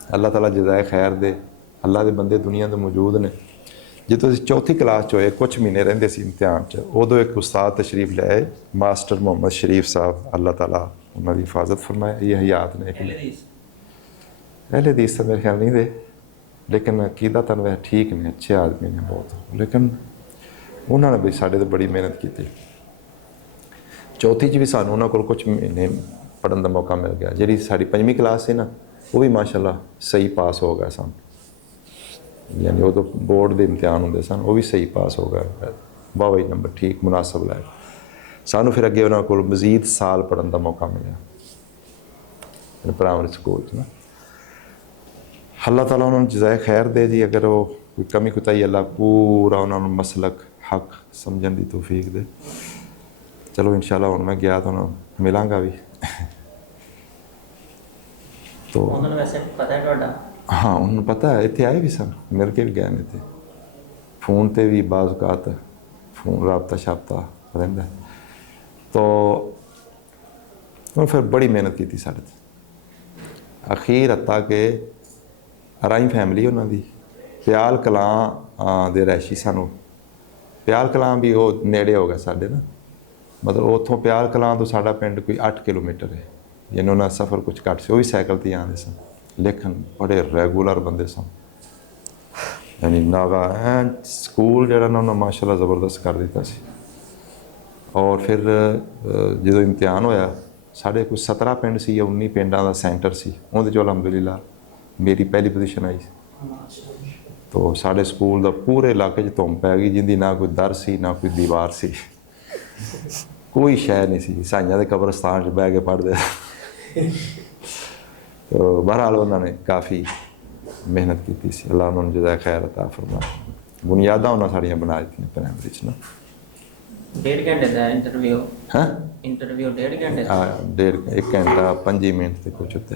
ਅੱਲਾਹ ਤਾਲਾ ਜਜ਼ਾਏ ਖੈਰ ਦੇ। ਅੱਲਾਹ ਦੇ ਬੰਦੇ ਦੁਨੀਆ ਦੇ ਮੌਜੂਦ ਨੇ। ਜਦੋਂ ਅਸੀਂ ਚੌਥੀ ਕਲਾਸ 'ਚ ਹੋਏ, ਕੁਛ ਮਹੀਨੇ ਰਹਿੰਦੇ ਸੀ ਇਮਤਿਹਾਨ 'ਚ, ਉਦੋਂ ਇੱਕ ਉਸਤਾਦ ਤਸ਼ਰੀਫ ਲੈ ਆਏ, ਮਾਸਟਰ ਮੁਹੰਮਦ ਸ਼ਰੀਫ ਸਾਹਿਬ, ਅੱਲਾਹ ਤਾਲਾ ਉਹਨਾਂ ਦੀ ਹਿਫਾਜ਼ਤ ਫਰਮਾਏ। ਇਹ ਹਯਾਤ ਨੇ ਅਹਿਲੇ ਹਦੀਸ ਤਾਂ ਮੇਰੇ ਖਿਆਲ ਨਹੀਂ ਦੇ, ਲੇਕਿਨ ਅਕੀਦਤਨ ਵੈਸੇ ਠੀਕ ਨੇ, ਅੱਛੇ ਆਦਮੀ ਨੇ ਬਹੁਤ। ਲੇਕਿਨ ਉਹਨਾਂ ਨੇ ਵੀ ਸਾਡੇ 'ਤੇ ਬੜੀ ਮਿਹਨਤ ਕੀਤੀ। ਚੌਥੀ 'ਚ ਵੀ ਸਾਨੂੰ ਉਹਨਾਂ ਕੋਲ ਕੁਛ ਮਹੀਨੇ ਪੜ੍ਹਨ ਦਾ ਮੌਕਾ ਮਿਲ ਗਿਆ। ਜਿਹੜੀ ਸਾਡੀ 5ਵੀਂ ਕਲਾਸ ਸੀ ਨਾ, ਉਹ ਵੀ ਮਾਸ਼ਾਅੱਲਾ ਸਹੀ ਪਾਸ ਹੋ ਗਿਆ ਸਨ। ਯਾਨੀ ਉਦੋਂ ਬੋਰਡ ਦੇ ਇਮਤਿਹਾਨ ਹੁੰਦੇ ਸਨ, ਉਹ ਵੀ ਸਹੀ ਪਾਸ ਹੋ ਗਿਆ, ਵਾਹ ਵਾਹ ਨੰਬਰ ਠੀਕ ਮੁਨਾਸਬ ਲੈ। ਸਾਨੂੰ ਫਿਰ ਅੱਗੇ ਉਹਨਾਂ ਕੋਲ ਮਜ਼ੀਦ ਸਾਲ ਪੜ੍ਹਨ ਦਾ ਮੌਕਾ ਮਿਲਿਆ ਪ੍ਰਾਇਮਰੀ ਸਕੂਲ 'ਚ ਨਾ। ਅੱਲਾਹ ਤਾਲਾ ਉਹਨਾਂ ਨੂੰ ਜਜ਼ਾਏ ਖੈਰ ਦੇ ਜੀ। ਅਗਰ ਉਹ ਕੋਈ ਕਮੀ ਕੁਤਾਈ, ਅੱਲਾਹ ਪੂਰਾ ਉਹਨਾਂ ਨੂੰ ਮਸਲਕ ਹੱਕ ਸਮਝਣ ਦੀ ਤੌਫੀਕ ਦੇ। ਚਲੋ ਇਨਸ਼ਾਅੱਲਾ ਹੁਣ ਮੈਂ ਗਿਆ ਤਾਂ ਉਹਨਾਂ ਨੂੰ ਮਿਲਾਂਗਾ ਵੀ। ਤੋ ਉਹਨਾਂ ਨੂੰ ਵੈਸੇ ਪਤਾ ਹੈ ਤੁਹਾਡਾ? ਹਾਂ, ਉਹਨੂੰ ਪਤਾ ਹੈ, ਇੱਥੇ ਆਏ ਵੀ ਸਨ, ਮਿਲ ਕੇ ਵੀ ਗਏ ਨੇ ਇੱਥੇ। ਫੋਨ 'ਤੇ ਵੀ ਬਾਜ਼ ਔਕਾਤ ਫੋਨ ਰਾਬਤਾ ਸ਼ਾਬਤਾ ਰਹਿੰਦਾ। ਤੋ ਉਹਨੇ ਫਿਰ ਬੜੀ ਮਿਹਨਤ ਕੀਤੀ ਸਾਡੇ 'ਤੇ। ਅਖੀਰ ਹੱਤਾ ਕਿ ਰਾਈ ਫੈਮਿਲੀ ਉਹਨਾਂ ਦੀ ਪਿਆਲ ਕਲਾਂ ਦੇ ਰਹਿਸ਼ੀ ਸਾਨੂੰ। ਪਿਆਲ ਕਲਾਂ ਵੀ ਉਹ ਨੇੜੇ ਹੋ ਗਿਆ ਸਾਡੇ ਨਾ, ਮਤਲਬ ਉੱਥੋਂ ਪਿਆਲ ਕਲਾਂ ਤੋਂ ਸਾਡਾ ਪਿੰਡ ਕੋਈ 8 ਕਿਲੋਮੀਟਰ ਹੈ। ਯਾਨੀ ਉਹਨਾਂ ਦਾ ਸਫ਼ਰ ਕੁਛ ਘੱਟ ਸੀ। ਉਹ ਵੀ ਸਾਈਕਲ 'ਤੇ ਆਉਂਦੇ ਸਨ, ਲੇਕਿਨ ਬੜੇ ਰੈਗੂਲਰ ਬੰਦੇ ਸਨ। ਯਾਨੀ ਨਾਗਾ ਐਂ ਸਕੂਲ ਜਿਹੜਾ ਨਾ ਉਹਨਾਂ ਮਾਸ਼ਾਅੱਲਾ ਜ਼ਬਰਦਸਤ ਕਰ ਦਿੱਤਾ ਸੀ। ਔਰ ਫਿਰ ਜਦੋਂ ਇਮਤਿਹਾਨ ਹੋਇਆ, ਸਾਡੇ ਕੋਈ 17 ਪਿੰਡ ਸੀ ਜਾਂ 19 ਪਿੰਡਾਂ ਦਾ ਸੈਂਟਰ ਸੀ। ਉਹਦੇ 'ਚੋਂ ਅਲਹਮਦੁਲਿਲਾ ਮੇਰੀ ਪਹਿਲੀ ਪੋਜੀਸ਼ਨ ਆਈ। ਤੋ ਸਾਡੇ ਸਕੂਲ ਦਾ ਪੂਰੇ ਇਲਾਕੇ 'ਚ ਧੁੰਮ ਪੈ ਗਈ, ਜਿੰਦੀ ਨਾ ਕੋਈ ਦਰ ਸੀ ਨਾ ਕੋਈ ਦੀਵਾਰ ਸੀ, ਕੋਈ ਸ਼ੈ ਨਹੀਂ ਸੀ। ਸਾਈਆਂ ਦੇ ਕਬਰਸਤਾਨ 'ਚ ਬਹਿ ਕੇ ਪੜ੍ਹਦੇ। ਤੋ ਬਹਰਹਾਲ ਉਹਨਾਂ ਨੇ ਕਾਫੀ ਮਿਹਨਤ ਕੀਤੀ ਸੀ। ਅੱਲਾਹ ਉਹਨਾਂ ਨੂੰ ਜਜ਼ਾਏ ਖੈਰ ਅਤਾ ਫਰਮਾਏ। ਬੁਨਿਆਦਾਂ ਉਹਨਾਂ ਸਾਡੀਆਂ ਬਣਾ ਦਿੱਤੀਆਂ ਪ੍ਰਾਇਮਰੀ 'ਚ ਨਾ। 1.5 ਘੰਟੇ ਦਾ ਇੰਟਰਵਿਊ? ਹਾਂ, ਇੰਟਰਵਿਊ 1.5 ਘੰਟੇ ਦਾ? ਹਾਂ, 1 ਘੰਟਾ 5 ਮਿੰਟ ਤੇ ਕੁਛ ਉੱਤੇ।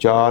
4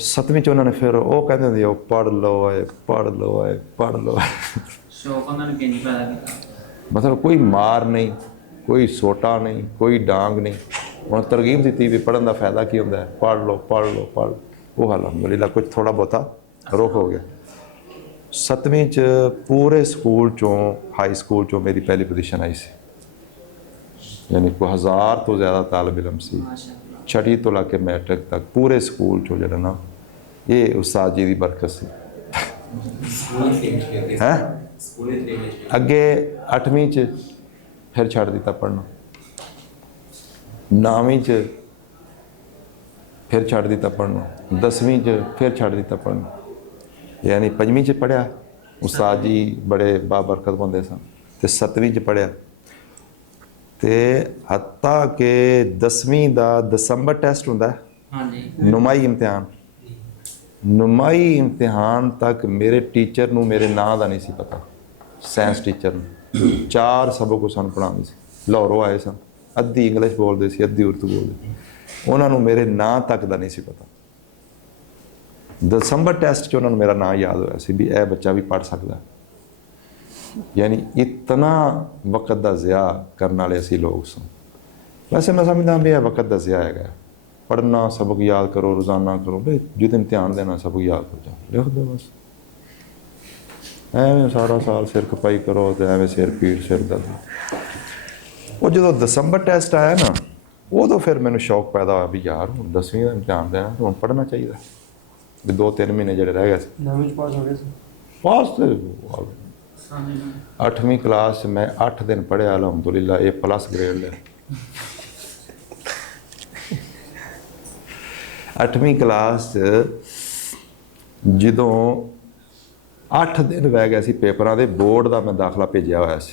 7ਵੀਂ 'ਚ ਉਹਨਾਂ ਨੇ ਫਿਰ ਉਹ ਕਹਿੰਦੇ ਹੁੰਦੇ ਉਹ ਪੜ੍ਹ ਲਓ ਏ ਪੜ੍ਹ ਲਓ ਏ ਪੜ੍ਹ ਲਓ। ਸ਼ੌਕ ਉਹਨਾਂ ਨੇ ਕਿੰਨੀ ਪੈਦਾ ਕੀਤਾ? ਮਤਲਬ ਕੋਈ ਮਾਰ ਨਹੀਂ, ਕੋਈ ਸੋਟਾ ਨਹੀਂ, ਕੋਈ ਡਾਂਗ ਨਹੀਂ, ਹੁਣ ਤਰਗੀਬ ਦਿੱਤੀ ਵੀ ਪੜ੍ਹਨ ਦਾ ਫਾਇਦਾ ਕੀ ਹੁੰਦਾ ਹੈ, ਪੜ੍ਹ ਲਓ ਪੜ੍ਹ ਲਓ ਪੜ੍ਹ। ਉਹ ਅਲਹਮਦੁਲਿਲਾ ਕੁਝ ਥੋੜ੍ਹਾ ਬਹੁਤਾ ਰੁਕ ਹੋ ਗਿਆ। 7ਵੀਂ 'ਚ ਪੂਰੇ ਸਕੂਲ 'ਚੋਂ ਹਾਈ ਸਕੂਲ 'ਚੋਂ ਮੇਰੀ ਪਹਿਲੀ ਪੋਜੀਸ਼ਨ ਆਈ ਸੀ, ਯਾਨੀ ਕੋਈ 1000 ਤੋਂ ਜ਼ਿਆਦਾ ਤਾਲਬ ਇਲਮ ਸੀ। ਮਾਸ਼ਾਅੱਲਾ। 6ਵੀਂ ਤੋਂ ਲੈ ਕੇ ਮੈਟ੍ਰਿਕ ਤੱਕ ਪੂਰੇ ਸਕੂਲ 'ਚੋਂ ਜਿਹੜਾ ਨਾ ਇਹ ਉਸਤਾਦ ਜੀ ਦੀ ਬਰਕਤ ਸੀ। ਹੈ ਅੱਗੇ 8ਵੀਂ 'ਚ ਫਿਰ ਛੱਡ ਦਿੱਤਾ ਪੜ੍ਹਨਾ, 9ਵੀਂ 'ਚ ਫਿਰ ਛੱਡ ਦਿੱਤਾ ਪੜ੍ਹਨਾ, 10ਵੀਂ 'ਚ ਫਿਰ ਛੱਡ ਦਿੱਤਾ ਪੜ੍ਹਨਾ, ਯਾਨੀ 5ਵੀਂ 'ਚ ਪੜ੍ਹਿਆ। ਉਸਤਾਦ ਜੀ ਬੜੇ ਬਾਬਰਕਤ ਬੰਦੇ ਸਨ। ਤੇ 7ਵੀਂ 'ਚ ਪੜ੍ਹਿਆ ਤੇ ਹੱਤਾ ਕਿ 10ਵੀਂ ਦਾ ਦਸੰਬਰ ਟੈਸਟ ਹੁੰਦਾ, ਹਾਂਜੀ। ਨੁਮਾਈ ਇਮਤਿਹਾਨ। ਨੁਮਾਈ ਇਮਤਿਹਾਨ ਤੱਕ ਮੇਰੇ ਟੀਚਰ ਨੂੰ ਮੇਰੇ ਨਾਂ ਦਾ ਨਹੀਂ ਸੀ ਪਤਾ। ਸਾਇੰਸ ਟੀਚਰ ਨੂੰ 4 ਸਬਕ ਸਾਨੂੰ ਪੜ੍ਹਾਉਂਦੇ ਸੀ, ਲਾਹੌਰੋਂ ਆਏ ਸਨ, ਅੱਧੀ ਇੰਗਲਿਸ਼ ਬੋਲਦੇ ਸੀ, ਅੱਧੀ ਉਰਦੂ ਬੋਲਦੇ ਸੀ। ਉਹਨਾਂ ਨੂੰ ਮੇਰੇ ਨਾਂ ਤੱਕ ਦਾ ਨਹੀਂ ਸੀ ਪਤਾ। ਦਸੰਬਰ ਟੈਸਟ 'ਚ ਉਹਨਾਂ ਨੂੰ ਮੇਰਾ ਨਾਂ ਯਾਦ ਹੋਇਆ ਸੀ ਵੀ ਇਹ ਬੱਚਾ ਵੀ ਪੜ੍ਹ ਸਕਦਾ। ਯਾਨੀ ਇਤਨਾ ਵਕਤ ਦਾ ਜ਼ਿਆ ਕਰਨ ਵਾਲੇ ਅਸੀਂ ਲੋਕ ਸਨ। ਵੈਸੇ ਮੈਂ ਸਮਝਦਾ ਵੀ ਇਹ ਵਕਤ ਦਾ ਜ਼ਿਆ ਹੈਗਾ, ਪੜ੍ਹਨਾ, ਸਬਕ ਯਾਦ ਕਰੋ, ਰੋਜ਼ਾਨਾ ਕਰੋ, ਬਈ ਜਦੋਂ ਇਮਤਿਹਾਨ ਦੇਣਾ ਸਬਕ ਯਾਦ ਹੋ ਜਾ, ਲਿਖ ਦਿਓ ਬਸ। ਐਵੇਂ ਸਾਰਾ ਸਾਲ ਸਿਰ ਖਪਾਈ ਕਰੋ ਤੇ ਐਵੇਂ ਸਿਰ ਪੀੜ, ਸਿਰ ਦਰਦ। ਉਹ ਜਦੋਂ ਦਸੰਬਰ ਟੈਸਟ ਆਇਆ ਨਾ, ਉਦੋਂ ਫਿਰ ਮੈਨੂੰ ਸ਼ੌਕ ਪੈਦਾ ਹੋਇਆ ਵੀ ਯਾਰ ਹੁਣ 10ਵੀਂ ਦਾ ਇਮਤਿਹਾਨ ਦੇਣਾ, ਹੁਣ ਪੜ੍ਹਨਾ ਚਾਹੀਦਾ। ਵੀ 2-3 ਮਹੀਨੇ ਜਿਹੜੇ ਰਹਿ ਗਏ ਸੀ, 9ਵੀਂ 'ਚ ਪਾਸ ਹੋ ਗਏ ਸੀ। ਪਾਸ ਤੇ 8ਵੀਂ ਕਲਾਸ 'ਚ ਮੈਂ 8 ਦਿਨ ਪੜ੍ਹਿਆ, ਅਲਹਮਦੁਲਿਲਾ A+ ਗ੍ਰੇਡ ਲਿਆ। 8ਵੀਂ ਕਲਾਸ 'ਚ ਜਦੋਂ 8 ਦਿਨ ਰਹਿ ਗਏ ਸੀ ਪੇਪਰਾਂ ਦੇ, ਬੋਰਡ ਦਾ ਮੈਂ ਦਾਖਲਾ ਭੇਜਿਆ ਹੋਇਆ ਸੀ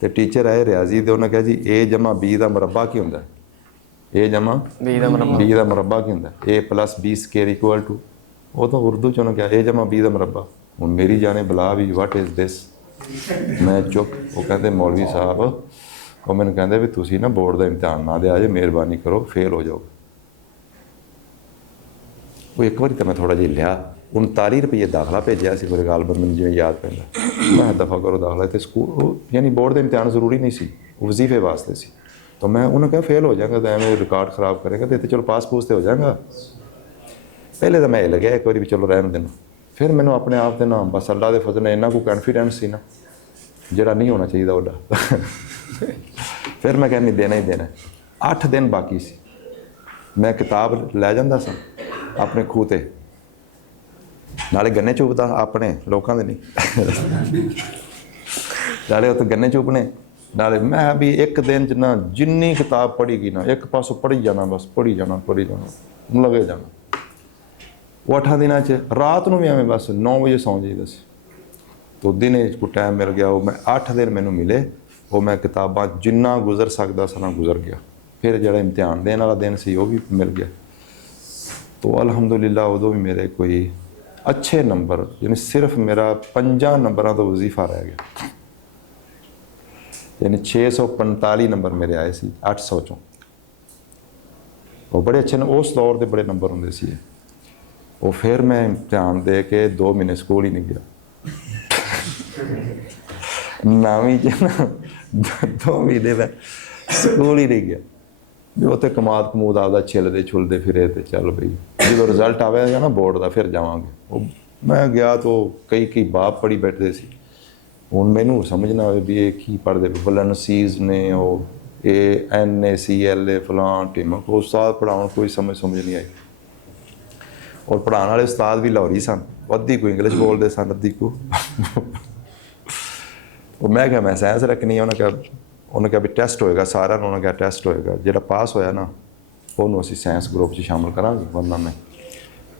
ਤੇ ਟੀਚਰ ਆਏ ਰਿਆਜ਼ੀ ਦੇ, ਉਹਨਾਂ ਕਿਹਾ ਜੀ A+B ਦਾ ਮੁਰੱਬਾ ਕੀ ਹੁੰਦਾ? A ਜਮਾ B ਦਾ ਮੁਰੱਬਾ। B ਦਾ ਮੁਰੱਬਾ ਕੀ ਹੁੰਦਾ? A+B ਸਕੁਅਰ ਇਕੁਅਲ ਟੂ, ਉਹ ਤਾਂ ਉਰਦੂ 'ਚ ਉਹਨਾਂ ਕਿਹਾ A+B ਦਾ ਮੁਰੱਬਾ। ਹੁਣ ਮੇਰੀ ਜਾਣੇ ਬਲਾ ਵੀ ਵਾਟ ਇਜ਼ ਦਿਸ, ਮੈਂ ਚੁੱਪ। ਉਹ ਕਹਿੰਦੇ ਮੌਲਵੀ ਸਾਹਿਬ, ਉਹ ਮੈਨੂੰ ਕਹਿੰਦੇ ਵੀ ਤੁਸੀਂ ਨਾ ਬੋਰਡ ਦਾ ਇਮਤਿਹਾਨ ਨਾ ਦਿਆ ਜੇ, ਮਿਹਰਬਾਨੀ ਕਰੋ, ਫੇਲ ਹੋ ਜਾਓ। ਉਹ ਇੱਕ ਵਾਰੀ ਤਾਂ ਮੈਂ ਥੋੜ੍ਹਾ ਜਿਹਾ ਲਿਆ, 39 ਰੁਪਏ ਦਾਖਲਾ ਭੇਜਿਆ ਸੀ ਮੇਰੇ ਗਾਲਬਨ, ਮੈਨੂੰ ਜਿਵੇਂ ਯਾਦ ਪੈਂਦਾ। ਮੈਂ ਦਫਾ ਕਰੋ ਦਾਖਲਾ, ਤੇ ਸਕੂਲ ਯਾਨੀ ਬੋਰਡ ਦਾ ਇਮਤਿਹਾਨ ਜ਼ਰੂਰੀ ਨਹੀਂ ਸੀ, ਉਹ ਵਜ਼ੀਫੇ ਵਾਸਤੇ ਸੀ। ਤਾਂ ਮੈਂ ਉਹਨੂੰ ਕਿਹਾ ਫੇਲ ਹੋ ਜਾਏਗਾ ਤਾਂ ਐਵੇਂ ਰਿਕਾਰਡ ਖਰਾਬ ਕਰੇਗਾ, ਤੇ ਇੱਥੇ ਚਲੋ ਪਾਸ ਪੂਸ ਤੇ ਹੋ ਜਾਏਗਾ। ਪਹਿਲੇ ਤਾਂ ਮੈਂ ਇਹ ਲੱਗਿਆ ਇੱਕ ਵਾਰੀ ਵੀ ਚਲੋ ਰਹਿਣ ਦੇਣਾ। ਫਿਰ ਮੈਨੂੰ ਆਪਣੇ ਆਪ ਦੇ ਨਾਮ ਬਸ ਅੱਲਾ ਦੇ ਫਜ਼ਲ ਨਾਲ ਇੰਨਾ ਕੋਈ ਕੌਨਫੀਡੈਂਸ ਸੀ ਨਾ, ਜਿਹੜਾ ਨਹੀਂ ਹੋਣਾ ਚਾਹੀਦਾ ਉਹਦਾ। ਫਿਰ ਮੈਂ ਕਹਿੰਦੀ ਦੇਣਾ ਹੀ ਦੇਣਾ। 8 ਦਿਨ ਬਾਕੀ ਸੀ, ਮੈਂ ਕਿਤਾਬ ਲੈ ਜਾਂਦਾ ਸਾਂ ਆਪਣੇ ਖੂਹ 'ਤੇ, ਨਾਲੇ ਗੰਨੇ ਚੁੱਪਦਾ, ਆਪਣੇ ਲੋਕਾਂ ਦੇ ਨਹੀਂ, ਨਾਲੇ ਉੱਥੇ ਗੰਨੇ ਚੁੱਪਣੇ, ਨਾਲੇ ਮੈਂ ਵੀ ਇੱਕ ਦਿਨ 'ਚ ਨਾ ਜਿੰਨੀ ਕਿਤਾਬ ਪੜ੍ਹੀ ਗਈ ਨਾ, ਇੱਕ ਪਾਸੋਂ ਪੜ੍ਹੀ ਜਾਣਾ, ਬਸ ਪੜ੍ਹੀ ਜਾਣਾ ਲੱਗੇ ਜਾਣਾ। ਉਹ 8 ਦਿਨਾਂ 'ਚ ਰਾਤ ਨੂੰ ਵੀ ਐਵੇਂ ਬਸ 9 ਵਜੇ ਸੌਂ ਜਾਈਦਾ ਸੀ। ਤੋ ਦਿਨੇ ਕੋਈ ਟਾਈਮ ਮਿਲ ਗਿਆ, ਉਹ ਮੈਂ 8 ਦਿਨ ਮੈਨੂੰ ਮਿਲੇ, ਉਹ ਮੈਂ ਕਿਤਾਬਾਂ ਜਿੰਨਾ ਗੁਜ਼ਰ ਸਕਦਾ ਸੀ ਨਾ ਗੁਜ਼ਰ ਗਿਆ। ਫਿਰ ਜਿਹੜਾ ਇਮਤਿਹਾਨ ਦੇਣ ਵਾਲਾ ਦਿਨ ਸੀ ਉਹ ਵੀ ਮਿਲ ਗਿਆ। ਤੋ ਅਲਹਮਦੁਲਿਲਾ ਉਦੋਂ ਵੀ ਮੇਰੇ ਕੋਈ ਅੱਛੇ ਨੰਬਰ, ਯਾਨੀ ਸਿਰਫ ਮੇਰਾ 5 ਨੰਬਰਾਂ ਤੋਂ ਵਜ਼ੀਫਾ ਰਹਿ ਗਿਆ, ਯਾਨੀ 645 ਨੰਬਰ ਮੇਰੇ ਆਏ ਸੀ 800 ਚੋਂ। ਉਹ ਬੜੇ ਅੱਛੇ ਨੇ, ਉਸ ਦੌਰ ਦੇ ਬੜੇ ਨੰਬਰ ਹੁੰਦੇ ਸੀ। ਉਹ ਫਿਰ ਮੈਂ ਇਮਤਿਹਾਨ ਦੇ ਕੇ 2 ਮਹੀਨੇ ਸਕੂਲ ਹੀ ਨਹੀਂ ਗਿਆ। 9ਵੀਂ 'ਚ ਨਾ 2 ਮਹੀਨੇ ਮੈਂ ਸਕੂਲ ਹੀ ਨਹੀਂ ਗਿਆ, ਵੀ ਉੱਥੇ ਕਮਾਦ ਕਮੂਦ ਆਪਦਾ ਛਿੱਲਦੇ ਛੁੱਲਦੇ ਫਿਰੇ ਤੇ ਚੱਲ ਬਈ ਜਦੋਂ ਰਿਜ਼ਲਟ ਆਵੇਗਾ ਨਾ ਬੋਰਡ ਦਾ ਫਿਰ ਜਾਵਾਂਗੇ। ਉਹ ਮੈਂ ਗਿਆ ਤਾਂ ਕਈ ਬਾਪ ਪੜ੍ਹੀ ਬੈਠਦੇ ਸੀ। ਹੁਣ ਮੈਨੂੰ ਸਮਝ ਨਾ ਆਵੇ ਵੀ ਇਹ ਕੀ ਪੜ੍ਹਦੇ, ਵਲਨਸੀਜ਼ ਨੇ, ਉਹ ANACLA ਫਲਾਂ ਟਿਮਕ, ਉਹ ਉਸਤਾਦ ਪੜ੍ਹਾਉਣ ਕੋਈ ਸਮਝ ਨਹੀਂ ਆਈ। ਔਰ ਪੜ੍ਹਾਉਣ ਵਾਲੇ ਉਸਤਾਦ ਵੀ ਲਾਹੌਰੀ ਸਨ, ਅੱਧੀ ਕੋਈ ਇੰਗਲਿਸ਼ ਬੋਲਦੇ ਸਨ, ਅੱਧੀ ਕੋ। ਉਹ ਮੈਂ ਕਿਹਾ ਮੈਂ ਸਾਇੰਸ ਰੱਖਣੀ, ਉਹਨੇ ਕਿਹਾ ਵੀ ਟੈਸਟ ਹੋਏਗਾ ਸਾਰਿਆਂ ਨੂੰ, ਉਹਨੇ ਕਿਹਾ ਟੈਸਟ ਹੋਏਗਾ, ਜਿਹੜਾ ਪਾਸ ਹੋਇਆ ਨਾ ਉਹਨੂੰ ਅਸੀਂ ਸਾਇੰਸ ਗਰੁੱਪ 'ਚ ਸ਼ਾਮਲ ਕਰਾਂਗੇ, ਵਰਨਾ ਮੈਂ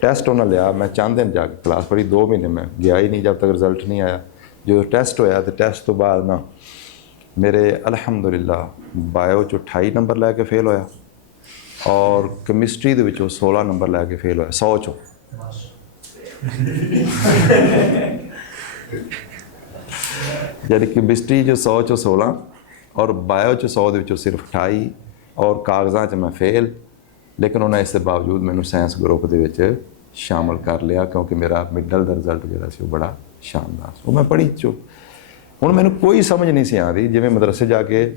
ਟੈਸਟ ਉਹਨਾਂ ਲਿਆ। ਮੈਂ ਚੰਦ ਦਿਨ ਜਾ ਕੇ ਕਲਾਸ ਪੜ੍ਹੀ, 2 ਮਹੀਨੇ ਮੈਂ ਗਿਆ ਹੀ ਨਹੀਂ ਜਦ ਤੱਕ ਰਿਜ਼ਲਟ ਨਹੀਂ ਆਇਆ। ਜਦੋਂ ਟੈਸਟ ਹੋਇਆ ਤੇ ਟੈਸਟ ਤੋਂ ਬਾਅਦ ਨਾ ਮੇਰੇ ਅਲਹਮਦੁਲਿਲਾ ਬਾਇਓ 'ਚ 28 ਨੰਬਰ ਲੈ ਕੇ ਫੇਲ ਹੋਇਆ, ਔਰ ਕੈਮਿਸਟਰੀ ਦੇ ਵਿੱਚੋਂ 16 ਨੰਬਰ ਲੈ ਕੇ ਫੇਲ ਹੋਇਆ 100 ਚੋਂ। ਯਾਨੀ ਕੈਮਿਸਟਰੀ 'ਚ 100 ਚੋਂ 16 ਔਰ ਬਾਇਓ 'ਚ 100 ਦੇ ਵਿੱਚੋਂ ਸਿਰਫ 28, ਔਰ ਕਾਗਜ਼ਾਂ 'ਚ ਮੈਂ ਫੇਲ। ਲੇਕਿਨ ਉਹਨਾਂ ਇਸ ਦੇ ਬਾਵਜੂਦ ਮੈਨੂੰ ਸਾਇੰਸ ਗਰੁੱਪ ਦੇ ਵਿੱਚ ਸ਼ਾਮਲ ਕਰ ਲਿਆ ਕਿਉਂਕਿ ਮੇਰਾ ਮਿਡਲ ਦਾ ਰਿਜ਼ਲਟ ਜਿਹੜਾ ਸੀ ਉਹ ਬੜਾ ਸ਼ਾਨਦਾਰ ਸੀ। ਉਹ ਮੈਂ ਪੜ੍ਹੀ ਚੋ ਹੁਣ ਮੈਨੂੰ ਕੋਈ ਸਮਝ ਨਹੀਂ ਸੀ ਆਉਂਦੀ, ਜਿਵੇਂ ਮਦਰਸੇ ਜਾ ਕੇ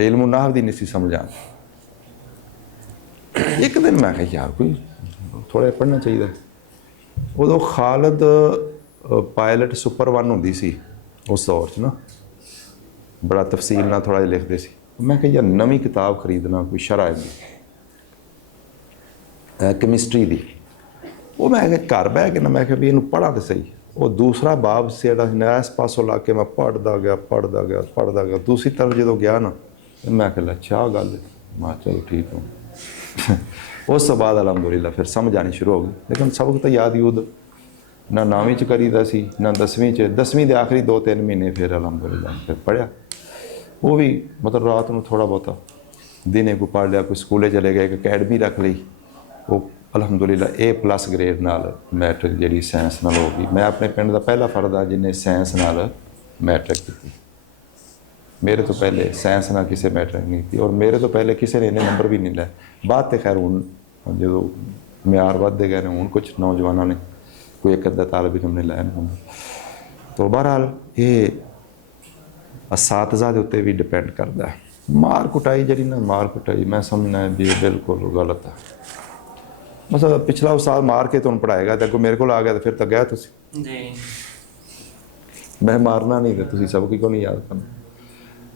ਇਲਮ ਨਾਹਵ ਦੀ ਨਹੀਂ ਸੀ ਸਮਝ ਆਉਂਦੀ। ਇੱਕ ਦਿਨ ਮੈਂ ਕਿਹਾ ਯਾਰ ਕੋਈ ਥੋੜ੍ਹਾ ਪੜ੍ਹਨਾ ਚਾਹੀਦਾ। ਉਦੋਂ ਖਾਲਦ ਪਾਇਲਟ ਸੁਪਰ 1 ਹੁੰਦੀ ਸੀ ਉਸ ਦੌਰ 'ਚ ਨਾ, ਬੜਾ ਤਫਸੀਲ ਨਾਲ ਥੋੜ੍ਹਾ ਜਿਹਾ ਲਿਖਦੇ ਸੀ। ਮੈਂ ਕਿਹਾ ਯਾਰ ਨਵੀਂ ਕਿਤਾਬ ਖਰੀਦਣਾ ਕੋਈ ਸ਼ਰ੍ਹਾ ਦੀ ਕੈਮਿਸਟਰੀ ਦੀ। ਉਹ ਮੈਂ ਘਰ ਬਹਿ ਕੇ ਨਾ ਮੈਂ ਕਿਹਾ ਵੀ ਇਹਨੂੰ ਪੜ੍ਹਾਂ ਤਾਂ ਸਹੀ। ਉਹ ਦੂਸਰਾ ਬਾਬ ਸੀ ਜਿਹੜਾ ਇਸ ਪਾਸੋਂ ਲਾ ਕੇ ਮੈਂ ਪੜ੍ਹਦਾ ਗਿਆ। ਦੂਸਰੀ ਤਰਫ ਜਦੋਂ ਗਿਆ ਨਾ ਮੈਂ ਕਿਹਾ ਅੱਛਾ ਗੱਲ ਹੈ। ਮੈਂ ਚਲੋ ਠੀਕ ਹਾਂ। ਉਸ ਤੋਂ ਬਾਅਦ ਅਲਹਮਦੁਲਿਲਾ ਫਿਰ ਸਮਝ ਆਣੀ ਸ਼ੁਰੂ ਹੋ ਗਈ। ਲੇਕਿਨ ਸਬਕ ਤਾਂ ਯਾਦ ਹੀ ਉਦੋਂ ਨਾ 9ਵੀਂ 'ਚ ਕਰੀਦਾ ਸੀ ਨਾ 10ਵੀਂ 'ਚ। 10ਵੀਂ ਦੇ ਆਖਰੀ 2-3 ਮਹੀਨੇ ਫਿਰ ਅਲਹਮਦੁਲਿਲਾ ਫਿਰ ਪੜ੍ਹਿਆ। ਉਹ ਵੀ ਮਤਲਬ ਰਾਤ ਨੂੰ ਥੋੜ੍ਹਾ ਬਹੁਤਾ, ਦਿਨੇ ਕੋਈ ਪੜ੍ਹ ਲਿਆ, ਕੋਈ ਸਕੂਲੇ ਚਲੇ ਗਏ, ਇੱਕ ਅਕੈਡਮੀ ਰੱਖ ਲਈ। ਉਹ ਅਲਹਮਦੁਲਿਲਾ A+ ਗ੍ਰੇਡ ਨਾਲ ਮੈਟ੍ਰਿਕ ਜਿਹੜੀ ਸਾਇੰਸ ਨਾਲ ਹੋ ਗਈ। ਮੈਂ ਆਪਣੇ ਪਿੰਡ ਦਾ ਪਹਿਲਾ ਫਰਦ ਹਾਂ ਜਿਹਨੇ ਸਾਇੰਸ ਨਾਲ ਮੈਟ੍ਰਿਕ ਕੀਤੀ। ਮੇਰੇ ਤੋਂ ਪਹਿਲੇ ਸਾਇੰਸ ਨਾਲ ਕਿਸੇ ਮੈਟ੍ਰਿਕ ਨਹੀਂ ਕੀਤੀ ਔਰ ਮੇਰੇ ਤੋਂ ਪਹਿਲੇ ਕਿਸੇ ਨੇ ਇੰਨੇ ਨੰਬਰ ਵੀ ਨਹੀਂ ਲਏ। ਬਾਅਦ ਤੇ ਖੈਰ ਹੁਣ ਜਦੋਂ ਮਿਆਰ ਵੱਧਦੇ ਗਏ ਨੇ ਹੁਣ ਕੁਛ ਨੌਜਵਾਨਾਂ ਨੇ ਕੋਈ ਇੱਕ ਅੱਧਾ ਤਾਲਬ ਇਲਮ ਨੇ ਲਾਇਆ ਨੇ। ਤੋ ਬਹਰਹਾਲ ਇਹ ਅਸਾਤਜ਼ਾ ਦੇ ਉੱਤੇ ਵੀ ਡਿਪੈਂਡ ਕਰਦਾ ਹੈ। ਮਾਰ ਕੁਟਾਈ ਜਿਹੜੀ ਨਾ ਮਾਰ ਕੁਟਾਈ ਮੈਂ ਸਮਝਣਾ ਵੀ ਇਹ ਬਿਲਕੁਲ ਗਲਤ ਹੈ। ਮਸਾ ਪਿਛਲਾ ਉਸਤਾਦ ਮਾਰ ਕੇ ਤੁਹਾਨੂੰ ਪੜ੍ਹਾਏਗਾ ਤੇ ਅੱਗੋਂ ਮੇਰੇ ਕੋਲ ਆ ਗਿਆ ਤਾਂ ਫਿਰ ਤਾਂ ਗਿਆ ਤੁਸੀਂ ਜੀ। ਮੈਂ ਮਾਰਨਾ ਨਹੀਂ ਤੇ ਤੁਸੀਂ ਸਭ ਕਿਉਂ ਨਹੀਂ ਯਾਦ ਕਰਨਾ।